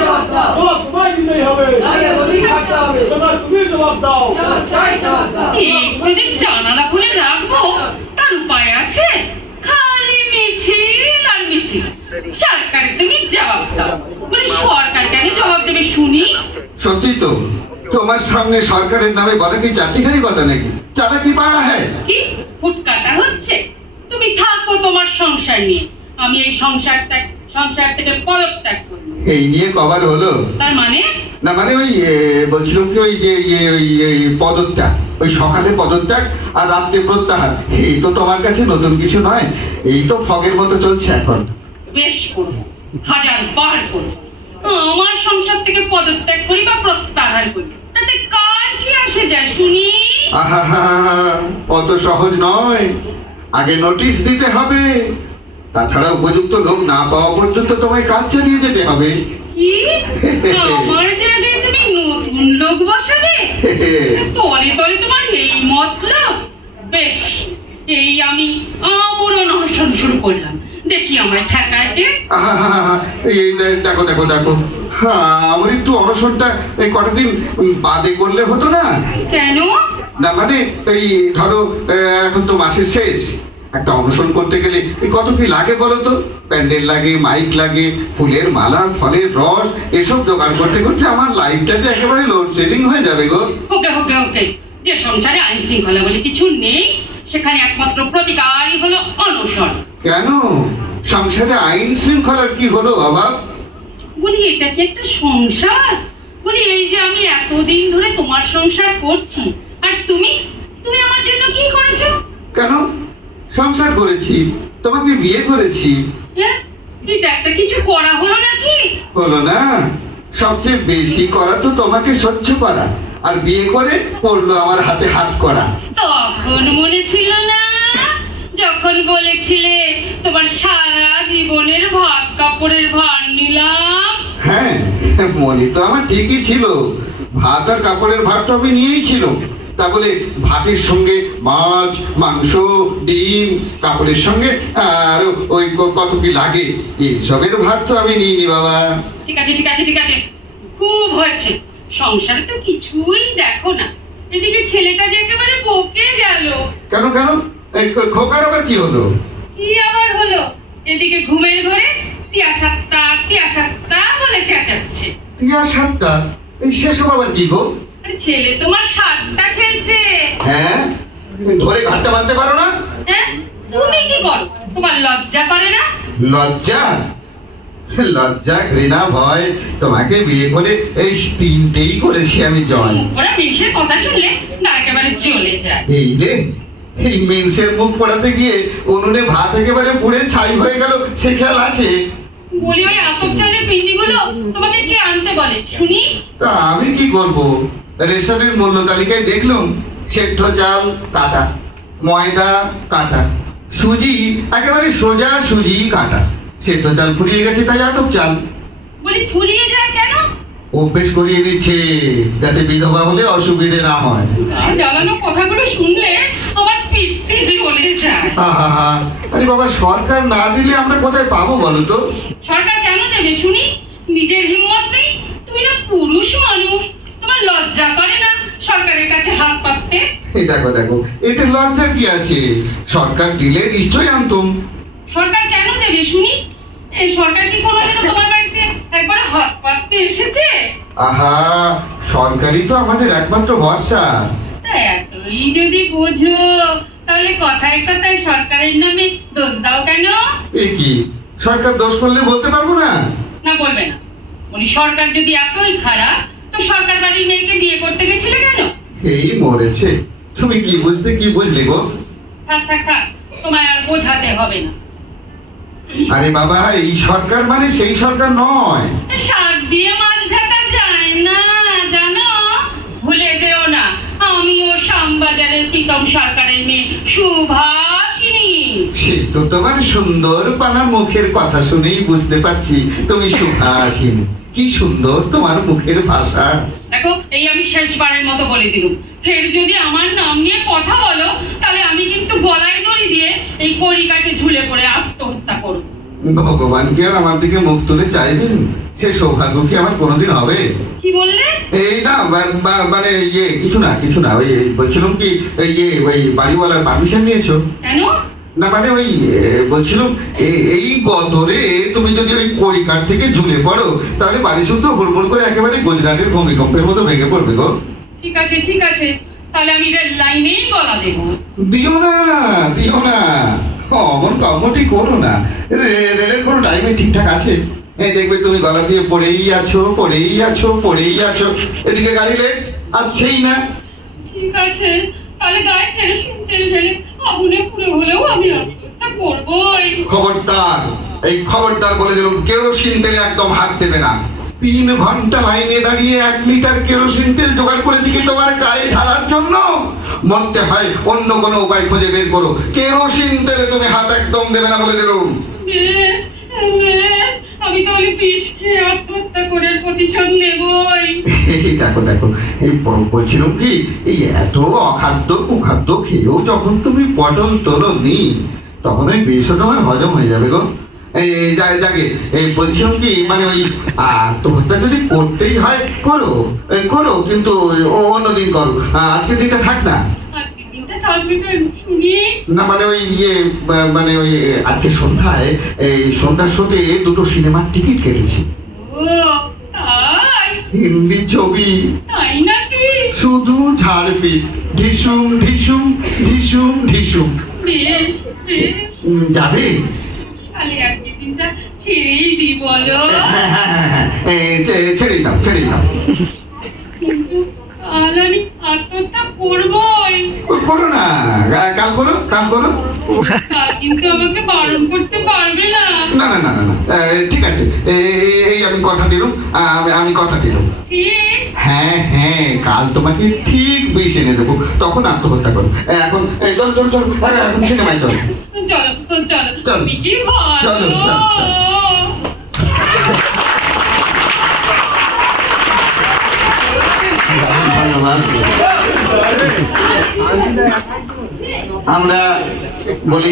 জবাব তোমায় দিতেই হবে। তুমি জবাব দাও। একটু যে জানালা খুলে রাখবো তার উপায় আছে? খালি মিছিল আর মিছিল। সরকার তুমি জবাব দাও। বলে সরকার কেন জবাব দেবে শুনি? সত্যি তো, তোমার সামনে সরকারের নামে বলা কি চারটিখানি কথা নাকি? চালা কি পারা হ্যাঁ? কি ফুটকাটা হচ্ছে? তুমি থাকো তোমার সংসার নিয়ে, আমি এই সংসার থেকে পদত্যাগ করবো। এই নিয়ে কবার হলো? তার মানে? না মানে ওই বলছিলাম কি, ওই যে ওই পদত্যাগ, ওই সকালে পদত্যাগ আর রাত্রে প্রত্যাহার, এই তো তোমার কাছে নতুন কিছু নয়। এই তো ফগের মতো চলছে এখন। বেশ করবো, 1000 বার করবো। আমার সংসার থেকে পদত্যাগ করি বা প্রত্যাহার করি, তাতে কার কি আসে যায় শুনি? আহা, অত সহজ নয়। আগে নোটিশ দিতে হবে, তাছাড়া উপযুক্ত লোক না পাওয়া পর্যন্ত তোমায় কাজ চালিয়ে যেতে হবে। কি আমার জায়গায় তুমি নতুন লোক বসাবে? তলে তলে তোমার এই মতলব? বেশ, এই আমি আমরণ অনশন শুরু করলাম, দেখি আমায় ঠেকাইতে। এই দেখো দেখো দেখো, আমার একটু অনশনটা এই কটা দিন বাদে করলে হতো না? কেন? না মানে এই ধরো, এখন তো মাসের শেষ, একটা অনশন করতে গেলে কত কি লাগে বলো তো? প্যান্ডেল লাগে, মাইক লাগে, ফুলের মালা, ফলের রস, এসব জোগাড় করতে করতে আমার লাইফটা যে একেবারে লোডশেডিং হয়ে যাবে গো। ওকে ওকে ওকে, যে সংসারে আইন শৃঙ্খলা বলে কিছু নেই, সেখানে একমাত্র প্রতিকারই হলো অনশন। কেন সংসারে আইন শৃঙ্খলার কি হলো বাবা? বলি এটা কি একটা সংসার? বলি এই যে আমি এতদিন ধরে তোমার সংসার করছি, আর তুমি তুমি আমার জন্য কি করেছো? কেন সংসার করেছি, তোমাকে বিয়ে করেছি। হ্যাঁ, এটা একটা কিছু করা হলো নাকি? হলো না, সবচেয়ে বেশি করা তো তোমাকে সহ্য করা, আর বিয়ে করে পড়লো আমার হাতে হাত করা। তখন মনে ছিল না যখন বলেছিলে তোমার সারা জীবনের ভাত কাপড়ের ভার নিলাম? হ্যাঁ, মনে তো আমার ঠিকই ছিল, ভাত আর কাপড়ের ভার তো আমি নিয়েই ছিল। তা বলে ভাতের সঙ্গে মাছ, মাংস, ডিম, কাপড়ের সঙ্গে আর ওই কত কি লাগে, এইসবের ভার তো আমি নিইনি বাবা। ঠিক আছে ঠিক আছে ঠিক আছে, খুব হয়েছে। সংসারে তো কিছুই দেখো না, এদিকে ছেলেটা যে একেবারে বকে গেল। কেন কেন, এই খোকার আবার কি হলো? কি আবার হলো? এদিকে ঘুমের ঘরে টিয়া সাত্তা বলে চেঁচাচ্ছে। টিয়া সাতটা? এই সেসব আবার কি গো? আরে ছেলে তোমার সাতটা খেলছে। হ্যাঁ, ধরে ঘাটটা বাঁধতে পারো না? হ্যাঁ, তুমি কি করো? তোমার লজ্জা করে না? লজ্জা? লজ্জা, ঘৃণা, ভয়, তোমাকে বিয়ে করে এই তিনটেই করেছি আমি জয়। মুখ পড়া মেয়ের কথা শুনলে না একেবারে জ্বলে যায়। এই রে, এই মেন্সের মুখ পড়াতে গিয়ে উনুনে ভাত একেবারে পুড়ে ছাই হয়ে গেল, সে খেয়াল আছে? বলি ওই আতপ চালের পিন্ডিগুলো তোমাকে কে আনতে বলে শুনি? তা আমি কি করব, রেশনের মূল্য তালিকায় দেখলাম সেদ্ধ চাল কাটা, ময়দা কাটা, সুজি একেবারে সোজা সুজি কাটা, সেদ্ধ চাল ফুরিয়ে গেছে তাই আতপ চাল। বলি ফুরিয়ে যায় কেন? অভ্যেস করিয়ে দিচ্ছে যাতে বিধবা হলে অসুবিধে না হয়। জ্বালানো কথাগুলো শুনলে আমার পিত্তে জ্বলে যায়। আহা, আরে বাবা, সরকার না দিলে আমরা কোথায় পাবো বলো তো? সরকার কেন দেবে শুনি? নিজের হিম্মত নেই? তুমি না পুরুষ মানুষ, তোমার লজ্জা করে না সরকারের কাছে হাত পাততে? এই দেখো দেখো, এতে লজ্জার কি আছে? সরকার দিলে নিশ্চয়ই আনতুম। সরকার কেন দেবে শুনি? এই সরকার কি কোনোদিনও তোমার বাড়িতে একবার হাত পাততে এসেছে? আহা, সরকারই তো আমাদের একমাত্র ভরসা। তা এতই যদি বোঝো, তাহলে কথায় কথায় সরকারের নামে দোষ দাও কেন? এ কি, সরকার দোষ করলে বলতে পারবো না? না বলবে না। উনি সরকার যদি এতই খারাপ, তো সরকার বাড়ির মেয়েকে বিয়ে করতে গেছিলে কেন? এই মরেছে, তুমি কি বুঝতে কি বুঝলে গো? থাক থাক থাক, তোমায় আর বোঝাতে হবে না। আরে বাবা, এই সরকার মানে সেই সরকার নয়। শাক দিয়ে মাছ ঢাকা যায় না জানো? ভুলে যেও না, আমিও শ্যামবাজারের প্রীতম সরকারের মেয়ে সুভাষিনী। সে তো তোমার সুন্দর পানা মুখের কথা শুনেই বুঝতে পারছি তুমি সুভাষিনী। কি সুন্দর তোমার মুখের ভাষা। দেখো, এই আমি শেষবারের মতো বলে দিলুম, ফের যদি আমার নাম নিয়ে কথা বলো, তাহলে আমি কিন্তু গলায় দড়ি দিয়ে এই কড়িকাঠে ঝুলে পড়ে আত্মহত্যা করব। ভগবান কি আর আমার দিকে মুখ তুলে চাইবেন? সে সৌভাগ্য কি আমার কোনোদিন হবে? কি বললে? এই না মানে ইয়ে কিছু না ওই বলছিলাম কি ওই বাড়িওয়ালার পারমিশন নিয়েছো? কেন? না মানে ওই বলছিলাম এই গতরে তুমি যদি ওই কড়িকাঠ থেকে ঝুলে পড়ো তাহলে বাড়ি শুদ্ধ হুড়মুড় করে একেবারে গুজরাটের ভূমিকম্পের মতো ভেঙে পড়বে গো। ঠিক আছে, তাহলে আমি রেল লাইনেই গলা দেবো। দিও না অমন কর্মটি করো না। রেলের কোনো টাইমে ঠিকঠাক আছে? এই দেখবে তুমি গলা দিয়ে পড়েই আছো, এদিকে গাড়ি লেট আসছেই না। ঠিক আছে, তাহলে গায়ে কেরোসিন তেল ঢেলে আগুনে পুড়ে হলেও আমি আত্মহত্যা করবোই। খবরদার বলে দিলাম, কেরোসিন তেলে একদম হাত দেবে না। 3 ঘন্টা লাইনে দাঁড়িয়ে 1 লিটার কেরোসিন তেল জোগাড় করেছি কি তোমার গায়ে ঢালার জন্য? মরতে হয় অন্য কোনো উপায় খুঁজে বের করো। কেরোসিন তেলে তুমি হাত একদম দেবে না বলে দিলাম। বেশ, আমি তাহলে বিষ খেয়ে আত্মহত্যা করার প্রতিশোধ নেবই। দেখো এই বলছিলাম কি, এই এত অখাদ্য কুখাদ্য খেয়েও যখন তুমি পটল তোলোনি তখন ওই বিষও তোমার হজম হয়ে যাবে গো। যাকে এই বলছিলাম কি, মানে ওই আত্মহত্যা যদি করতেই হয় করো, কিন্তু অন্যদিন করো, আজকের দিনটা থাক না। আজকের দিনটা থাকবে কেন শুনি? না মানে মানে ওই আজকে সন্ধ্যায় সন্ধ্যার শোতে 2টো সিনেমার টিকিট কেটেছি। ও তাই? হিন্দি ছবি। তাই নাকি? শুধু ঝাড়পি, ঢিসুম বেশ যাবে? তাহলে আজকের দিনটা ছেড়েই দিই বলো। ছেড়ে দাও কিন্তু কাল আমি আত্মহত্যা করবোই। করো না, কাল করো। কাল কিন্তু আমাকে বারণ করতে পারবে না। না ঠিক আছে, এই আমি কথা দিলাম। ঠিক? হ্যাঁ কাল তোমাকে ঠিক বিষ এনে দেবো, তখন আত্মহত্যা করো। এখন চল এখন সিনেমায় চলো। চলো কি ভালো। চলো। ধন্যবাদ। আমরা বলি